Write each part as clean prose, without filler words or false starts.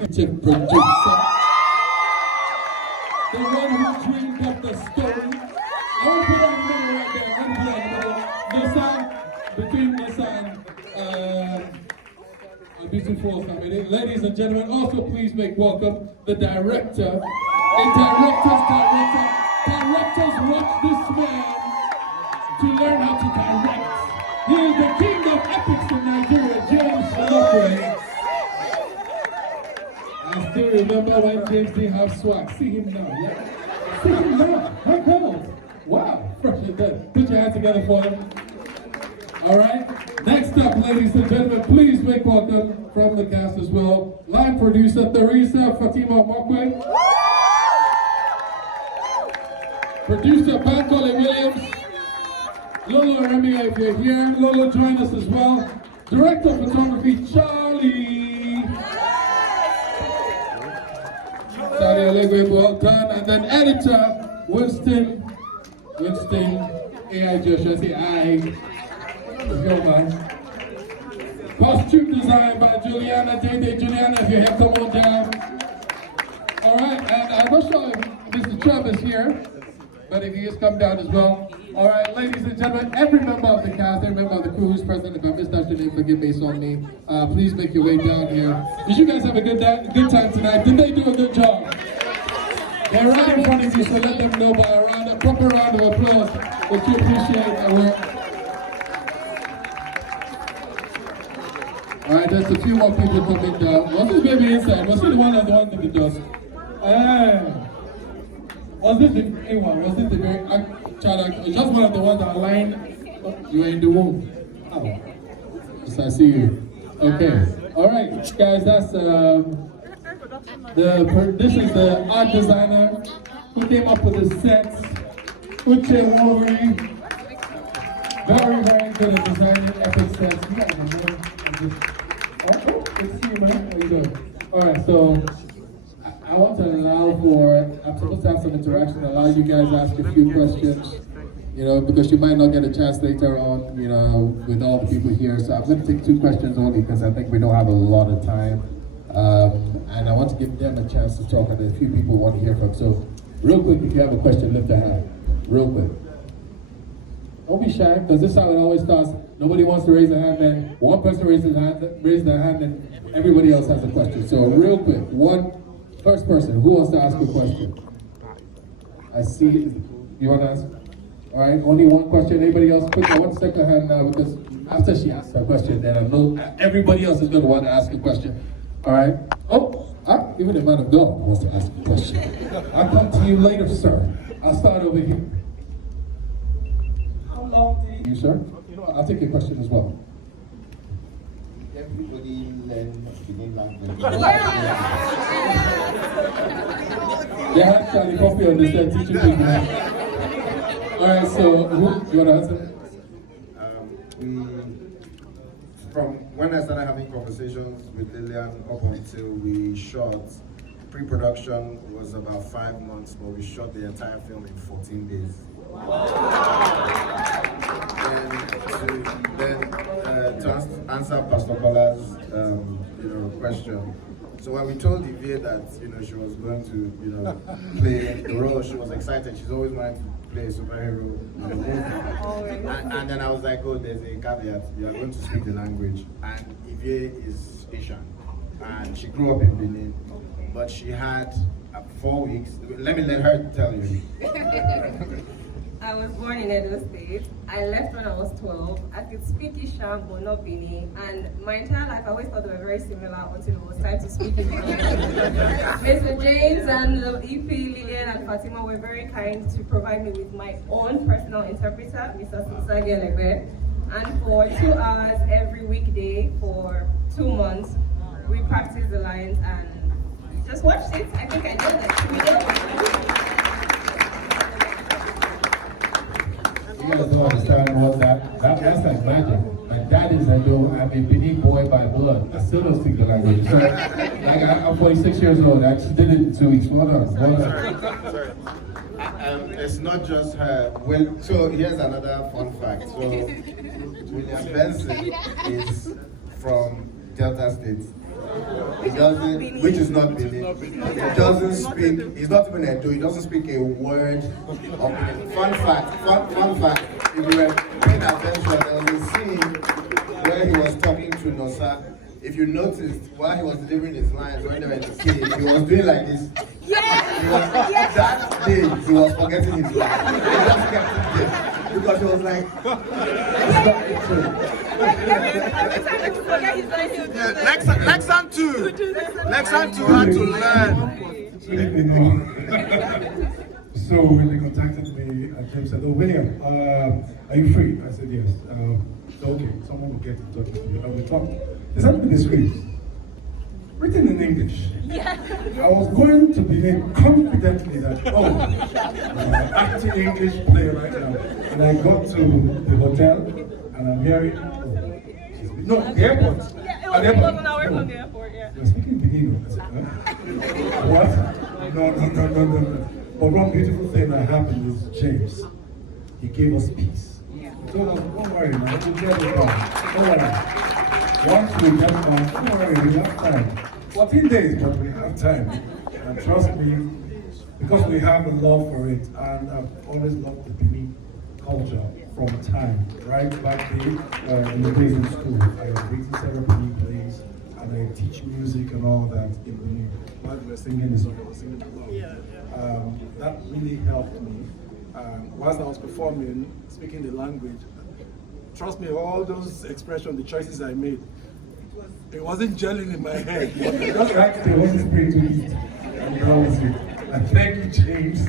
Producer, the one who dreamed up the story. I want to put that in the middle right there. I want to put that in the middle. Nissa, between Nissa and a beautiful family. Ladies and gentlemen, also please make welcome the director. A director's director. Directors watch this man to learn how to direct. He is the king of epics in Nigeria, James Lockway. I still remember when James didn't have swag. See him now, yeah? See him now. How cold? Wow, fresh and dead. Put your hands together for him. All right. Next up, ladies and gentlemen, please make welcome from the cast as well. Line producer Theresa Fatima Mokwe. Producer Bankole Williams. Lolo Remia, if you're here. Lolo, join us as well. Director of photography, Charlie. Charlie Olegwe, well done. And then editor, Winston, AI Joshua, say I. Costume design by Juliana J.D. Juliana, if you have come on down. All right, and I'm not sure if Mr. Chubb is here, but if he has come down as well. All right, ladies and gentlemen, every member of the cast, every member of the crew who's present, if I missed out your name, forgive me, it's on me. Please make your way down here. Did you guys have a good time tonight? Did they do a good job? They're right in front of you, so let them know by a proper round of applause that you appreciate their work. Alright, there's a few more people coming down. Was this baby inside? Was he the one that the one did the dust? Was this the A1? Was this the very child actor? Just one of the ones that aligned? You were in the womb. Oh. Yes, I see you. Okay. Alright, guys, that's this is the art designer who came up with the sets. Uche Wolverine. Very, very good at designing epic sets. You guys are good. Oh, good to see you, man. How you doing? Alright, so I want to allow for, I'm supposed to have some interaction, allow you guys to ask a few questions, you know, because you might not get a chance later on, you know, with all the people here. So I'm going to take 2 questions only because I think we don't have a lot of time. And I want to give them a chance to talk, and a few people want to hear from. So, real quick, if you have a question, lift a hand. Real quick. Don't be shy, because this is how it always starts. Nobody wants to raise their hand, then one person raises their hand, and everybody else has a question. So, real quick, first person, who wants to ask a question? I see. You want to ask? All right, only one question. Anybody else? Put one second hand now, because after she asks her question, then I know everybody else is going to want to ask a question. All right. Even the man of God wants to ask a question. I'll come to you later, sir. I'll start over here. How long did you, sir? I'll take your question as well. Everybody learn beginning language. Yeah, Charlie Coffee understand teaching people. All right, so who you want to answer? From when I started having conversations with Lillian up until we shot, pre-production was about 5 months, but we shot the entire film in 14 days. To answer Pastor Kola's question. So when we told Ivy that she was going to play the role, she was excited. She's always wanted to play a superhero in the movie. And then I was like, oh, there's a caveat. You are going to speak the language. And Ivy is Asian, and she grew up in Benin, but she had 4 weeks. Let her tell you. I was born in Edo State. I left when I was 12. I could speak Isham, but not Bini. And my entire life, I always thought they were very similar until it was time to speak English. Mr. James and Ife, Lillian, and Fatima were very kind to provide me with my own personal interpreter, Mr. Sisage Legbe. And for 2 hours every weekday for 2 months, we practiced the lines and just watched it. I think I did that. You guys don't understand what that's like magic. My dad is Edo, I'm a Benin boy by blood. I still don't speak the language. So, I'm 46 years old. I just did it in 2 weeks. Hold on. Sorry. It's not just her. Well, so here's another fun fact. So William Benson is from Delta State. He doesn't, which is not Benin. He doesn't speak, he's not even Edo, he doesn't speak a word of Benin. Fun fact, if you were paying attention, there was a scene where he was talking to Nosa. If you noticed, while he was delivering his lines when they were in the cave, he was doing like this. That day, he was forgetting his lines. He just kept it there. Because he was like, Next time too, had to learn. So when they contacted me, James said, "Oh, William, are you free?" I said, "Yes." So, okay, someone will get in touch with you. And we talked. They sent me the script, written in English. I was going to begin confidently that, I'm acting English play right now. And I got to the hotel, and I'm hearing, no, the airport. It was an hour from the airport, yeah. You're speaking Benin. I said, huh? What? No. But one beautiful thing that happened is James. He gave us peace. So don't worry, man. We'll get it done. Don't worry. Once we get back, don't worry, we have time. 14 days, but we have time. And trust me, because we have a love for it, and I've always loved the Benin culture from time, right back in the days in school. I have written several Benin plays, and I teach music and all that in Benin. While we were singing the song, I was singing along. That really helped me. Whilst I was performing, speaking the language, trust me, all those expressions, the choices I made, it wasn't gelling in my head. Just like the Holy Spirit to eat. And that was it. And thank you, James.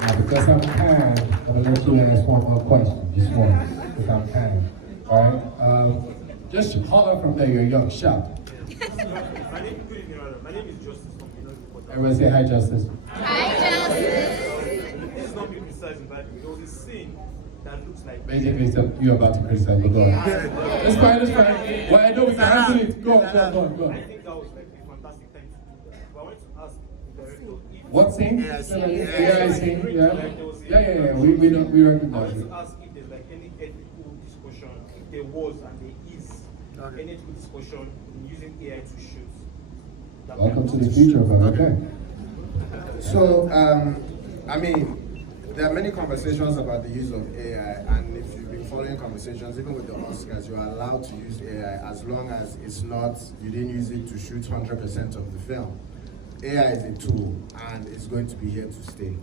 Now, because I'm kind, I'm going to let you ask one more question. Just one, because I'm kind. All right? Just holler from there, you're young. Shout. My name is Justice from Everyone say hi, Justice. Hi, Justice. This is not me criticizing, but there was a scene that looks like. Basically, you're about to criticize, but go on. It's fine. Well, I know we can handle it. Go on. I think that was like a fantastic thing to do. But I wanted to ask the director if. What scene? AI scene, yeah. We I recognize wanted it. to ask if there's like any ethical discussion, if there was and there is any ethical discussion in using AI to shoot. Welcome to the future, but okay. So, I mean, there are many conversations about the use of AI, and if you've been following conversations, even with the Oscars, you are allowed to use AI as long as it's not, you didn't use it to shoot 100% of the film. AI is a tool, and it's going to be here to stay.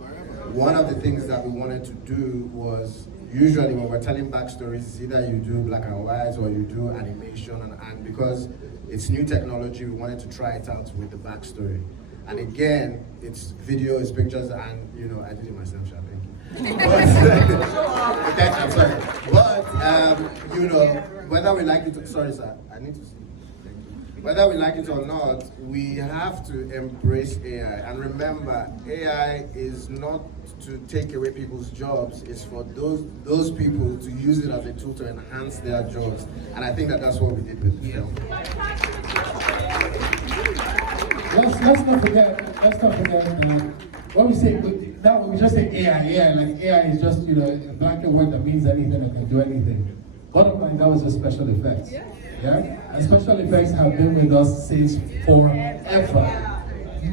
One of the things that we wanted to do was, usually when we're telling backstories, either you do black and white or you do animation, and because it's new technology, we wanted to try it out with the backstory. And again, it's video, it's pictures, and I did it myself, thank you. I'm sorry. But whether we like it, sorry sir, I need to see. Whether we like it or not, we have to embrace AI. And remember, AI is not to take away people's jobs, it's for those people to use it as a tool to enhance their jobs. And I think that's what we did with the film. Let's not forget when we say now when we just say AI, like AI is just a blanket word that means anything and can do anything. Bottom line, that was just special effects. Yeah? And special effects have been with us since forever.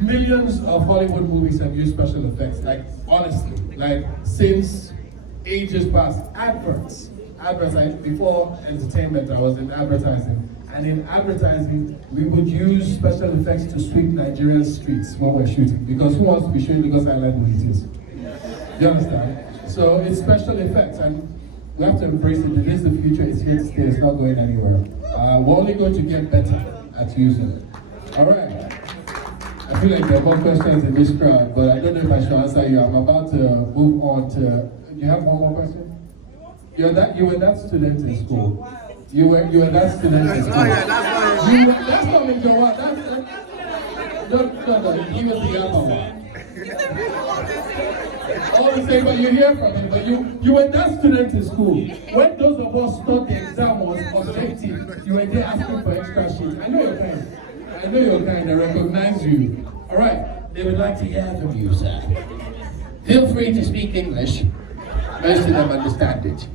Millions of Hollywood movies have used special effects, like honestly, like since ages past. Advertising, before entertainment, I was in advertising. And in advertising, we would use special effects to sweep Nigerian streets when we're shooting. Because who wants to be shooting because I like movies? You understand? So it's special effects, and we have to embrace it. It is the future, it's here to stay, it's not going anywhere. We're only going to get better at using it. All right. I feel like there are more questions in this crowd, but I don't know if I should answer you. I'm about to move on to, you have one more question? You were that student in school. You were that student in school. That's not Major One. No, he was the other one. All the same, but you hear from him. But you were that student in school. When those of us thought the exam was objective, you were there asking for extra sheets. I know you're kind. I recognize you. All right. They would like to hear from you, sir. Feel free to speak English. Most of them understand it.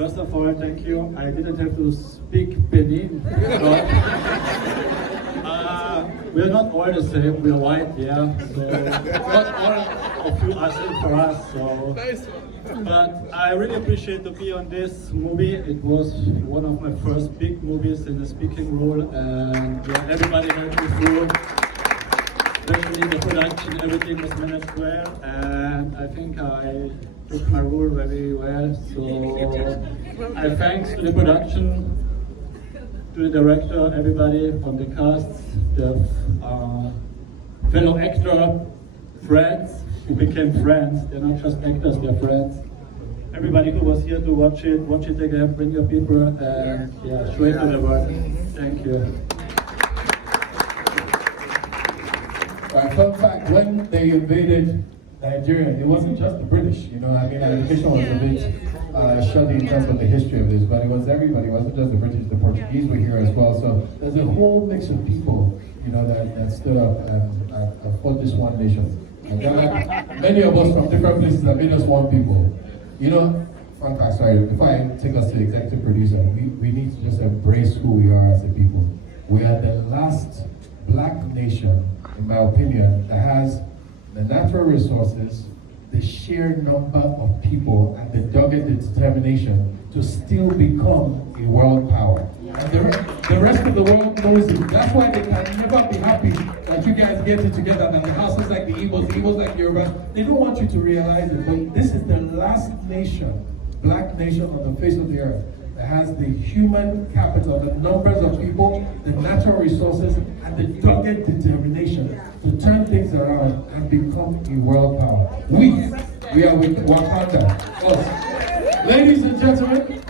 First of all, thank you. I didn't have to speak Benin. We're not all the same. We're white, yeah. So not all of you are same for us. So, but I really appreciate to be on this movie. It was one of my first big movies in a speaking role, and yeah, everybody helped me through. Especially the production, everything was managed well, and I think I took my role very well. So I thanks to the production, to the director, everybody from the cast, the fellow actor, friends who became friends. They're not just actors, they're friends. Everybody who was here to watch it again, bring your people, and yeah, show it to the world. Thank you. Fun fact, when they invaded Nigeria, it wasn't just the British, you know, I mean, education was a bit shoddy in terms of the history of this, but it was everybody, it wasn't just the British, the Portuguese were here as well, so there's a whole mix of people, you know, that stood up and fought this one nation. And then, many of us from different places have made us one people. You know, fun fact, sorry, before I take us to the executive producer, we need to just embrace who we are as a people. We are the last black nation, in my opinion, that has the natural resources, the sheer number of people, and the dogged determination to still become a world power. And the rest of the world knows it. That's why they can never be happy that you guys get it together, and the houses like the Igbos like Yoruba. They don't want you to realize it, but this is the last nation, black nation on the face of the earth, that has the human capital, the numbers of people, the natural resources, and the dogged determination to turn things around and become a world power. We are with Wakanda. Us. Ladies and gentlemen,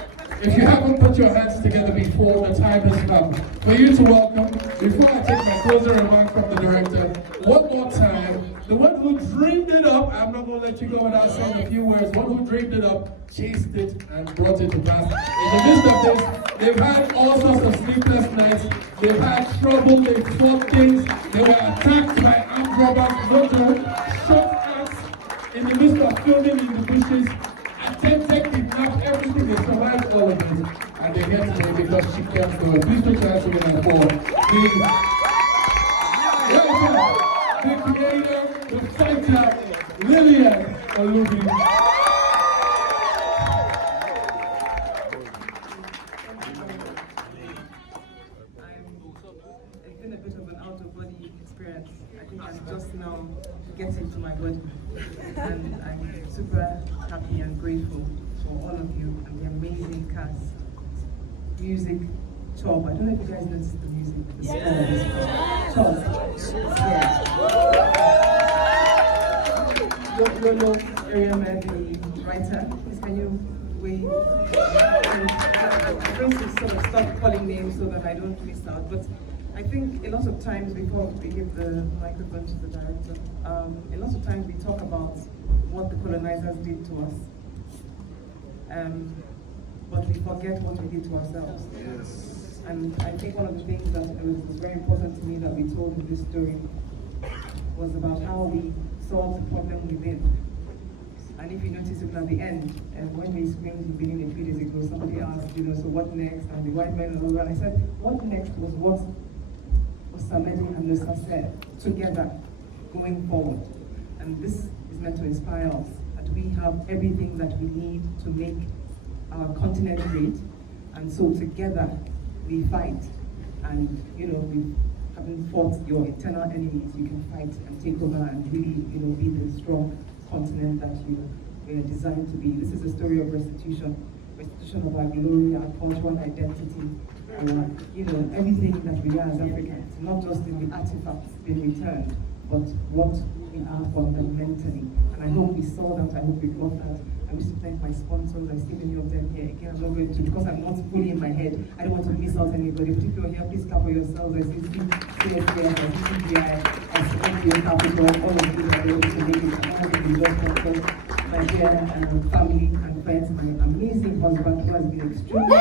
if you haven't put your hands together before, the time has come for you to welcome, before I take my closing remark from the director, one more time, the one who dreamed it up. I'm not going to let you go without saying a few words. One who dreamed it up, chased it, and brought it to pass. In the midst of this, they've had all sorts of sleepless nights. They've had trouble, they've fought things. They were attacked by armed robbers, motor, shot at in the midst of filming in the bushes, attempted kidnap, everything. They survived all of it. And they're here today because she kept going. Please put your hands together for the creator, the fighter, Lillian Olubi. It's been a bit of an out-of-body experience. I think I'm just now getting to my body. And I'm super happy and grateful for all of you and the amazing cast. Music, Chop. I don't know if you guys noticed the music. The score. Chop. Yeah. Lolo, Ariam, the writer. Please, can you wait? I'm going to sort of stop calling names so that I don't miss out. But I think a lot of times, before we give the microphone to the director, a lot of times we talk about what the colonizers did to us. But we forget what we did to ourselves. Yes. And I think one of the things that was very important to me that we told in this story was about how we solved the problem within. And if you notice, even at the end, when we screamed in Benin a few days ago, somebody asked, so what next? And the white men and all that. I said, what next was what Osamede and Nusa said, together, going forward. And this is meant to inspire us, that we have everything that we need to make our continent great, and so together we fight, and we haven't fought your eternal enemies. You can fight and take over and really, be the strong continent that you were designed to be. This is a story of restitution of our glory, our cultural identity, and everything that we are as Africans, not just in the artifacts being returned, but what we are fundamentally. And I hope we saw that, I hope we got that. I wish to thank my sponsors. I see many of them here. Again, I'm not going to, because I'm not fully in my head, I don't want to miss out anybody. But if you're here, please cover yourselves. I see CSPS, I see CGI, I see NPO Capital, all of you that are able to make it. I want to be just sponsors, my dear family and friends, my amazing husband who has been extremely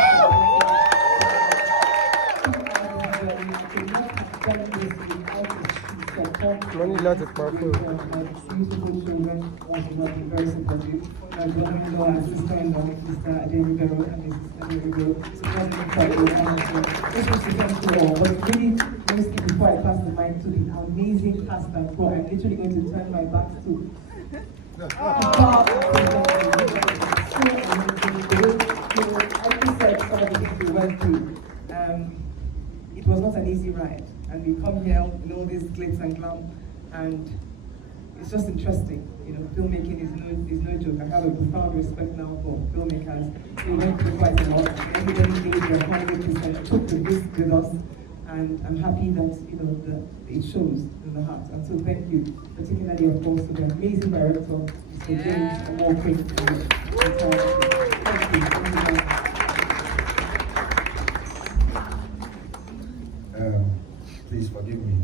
supportive. My beautiful children also have been very supportive. My brother-in-law and sister-in-law, Mr. Ademibero and Mrs. Ademibero, supported quite well. This was to thank you all. But really, mostly before I pass the mic to the amazing cast and crew, I'm literally going to turn my back to. It was not an easy ride, and we come here with all these glitz and glam, and it's just interesting. You know, filmmaking is no joke. I have a profound respect now for filmmakers. We went through quite a lot. Everybody gave their 100%, took the risk with us, and I'm happy that it shows in the heart. And so thank you, particularly of course to the amazing director, Mr. James Walker. Thank you. Please forgive me.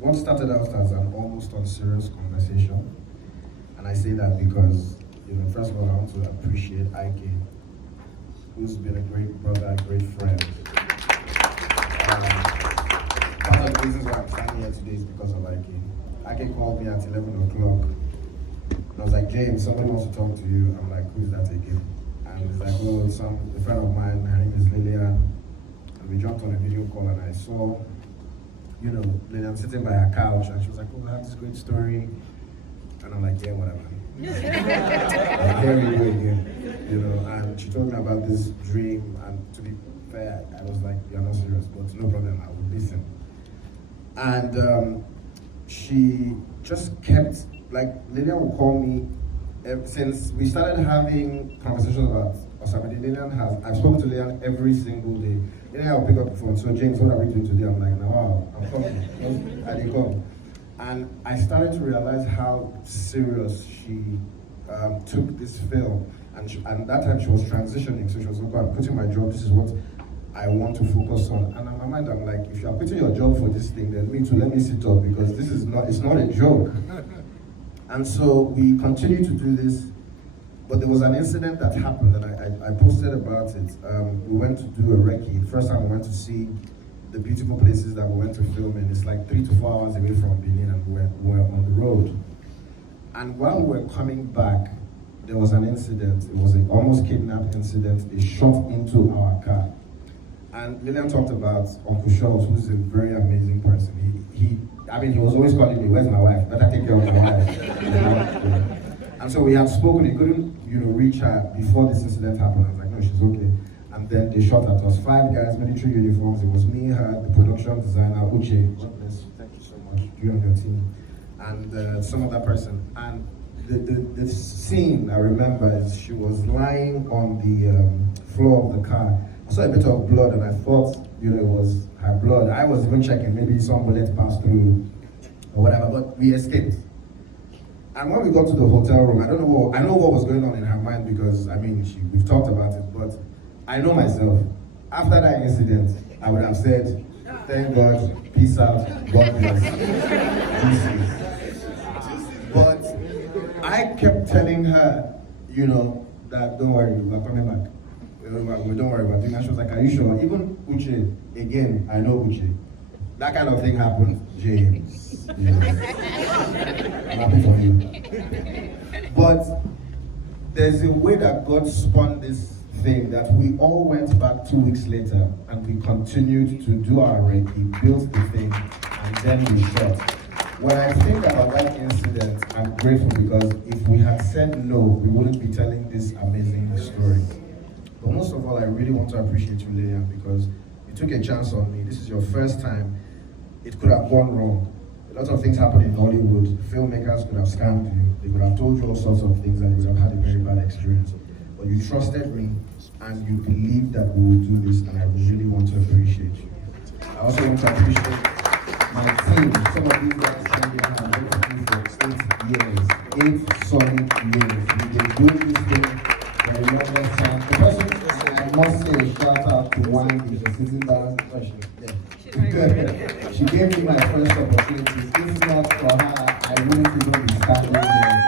What started out as an almost unserious conversation, and I say that because, first of all, I want to appreciate Ike, who's been a great brother, a great friend. One of the reasons why I'm standing here today is because of Ike. Ike called me at 11 o'clock, and I was like, James, somebody wants to talk to you. I'm like, who's that again? And he's like, oh, a friend of mine, her name is Lillian. And we jumped on a video call, and I saw, Lillian sitting by her couch, and she was like, oh, I have this great story. And I'm like, yeah, whatever. Like, here we go again. And she told me about this dream, and to be fair, I was like, you're not serious, but no problem, I will listen. And she just kept, Lillian would call me, since we started having conversations about Osamede, I've spoken to Lillian every single day. Lillian will pick up the phone, so James, what are we doing today? I'm like, wow, I'm coming, I did come. And I started to realize how serious she took this film. And that time she was transitioning, so she was like, I'm quitting my job, this is what I want to focus on. And in my mind, I'm like, if you are quitting your job for this thing, then me too, let me sit up, because this is it's not a joke. And so we continue to do this, but there was an incident that happened, and I posted about it. We went to do a recce. First time we went to see the beautiful places that we went to film in. It's like 3 to 4 hours away from Benin, and we were on the road. And while we were coming back, there was an incident. It was an almost kidnapped incident. They shot into our car. And Lillian talked about Uncle Charles, who's a very amazing person. He was always calling me, where's my wife? Better take care of my wife. And so we had spoken. He couldn't, reach her before this incident happened. I was like, no, she's okay. And then they shot at us. 5 guys, military uniforms. It was me, her, the production designer, Uche. God bless. Thank you so much. You and your team. And some other person. And the scene I remember is she was lying on the floor of the car. I saw a bit of blood, and I thought, it was her blood. I was even checking, maybe some bullet passed through or whatever, but we escaped. And when we got to the hotel room, I know what was going on in her mind, because we've talked about it, but I know myself. After that incident, I would have said, thank God, peace out, God bless. But I kept telling her, that don't worry, we're coming back. Don't worry about it. And she was like, are you sure? Even Uche, again, I know Uche. That kind of thing happened, James. I'm happy for you. But there's a way that God spun this thing, that we all went back 2 weeks later, and we continued to do our recce, built the thing, and then we shot. When I think about that incident, I'm grateful, because if we had said no, we wouldn't be telling this amazing story. But most of all, I really want to appreciate you, Lillian, because you took a chance on me. This is your first time. It could have gone wrong. A lot of things happen in Hollywood. Filmmakers could have scammed you. They could have told you all sorts of things, and you would have had a very bad experience. But you trusted me, and you believed that we would do this, and I really want to appreciate you. I also want to appreciate my team. Some of these guys have been working for 8 years. 8 solid years. We've been doing this thing for a long time. The person, I must say a shout out to Wandy, the sitting down. She gave me my first opportunity. If not for her, I wouldn't even be standing here.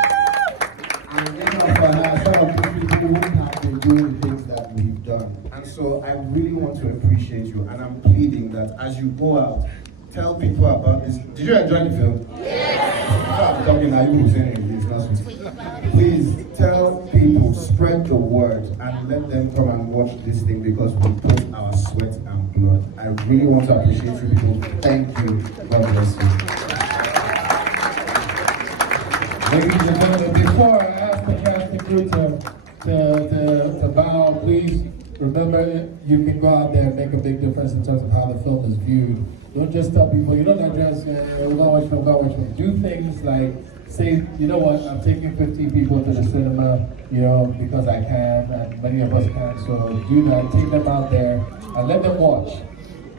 And if not for her, some of these people wouldn't have been doing the things that we've done. And so I really want to appreciate you, and I'm pleading that as you go out, tell people about this. Did you enjoy the film? I'm talking now, you will say it, not sweet. Please tell people, spread the word, and let them come and watch this thing because we put our sweat and blood. I really want to appreciate you people. Thank you. God bless you. Ladies and gentlemen, before I ask the casting crew to bow, please remember you can go out there and make a big difference in terms of how the film is viewed. Don't just tell people, you don't just we're going to watch film, go watch film. Do things like say, you know what, I'm taking 15 people to the cinema, you know, because I can, and many of us can. So do that, take them out there and let them watch.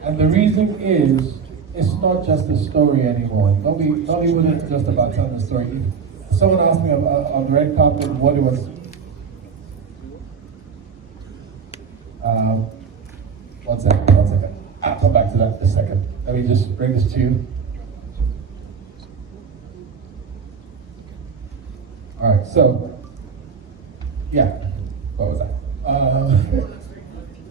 And the reason is, it's not just a story anymore. Nobody isn't just about telling a story. Someone asked me on the red carpet what it was. One second. I'll come back to that in a second. Let me just bring this to you. All right, so, yeah, what was that?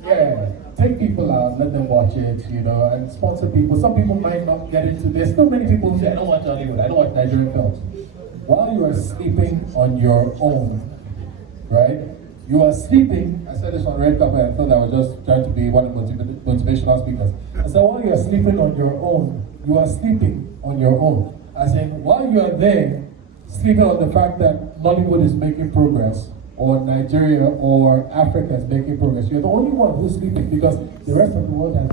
Yeah, take people out, let them watch it, you know, and sponsor people. Some people might not get into this. Still many people who say, I don't watch Hollywood, I don't watch Nigerian films. While you are sleeping on your own, right? You are sleeping, I said this on Red Carpet, I thought I was just trying to be one of the motivational speakers. I said, while you are sleeping on your own, you are sleeping on your own. I said, while you are there, sleeping on the fact that Nollywood is making progress, or Nigeria or Africa is making progress, you're the only one who's sleeping because the rest of the world has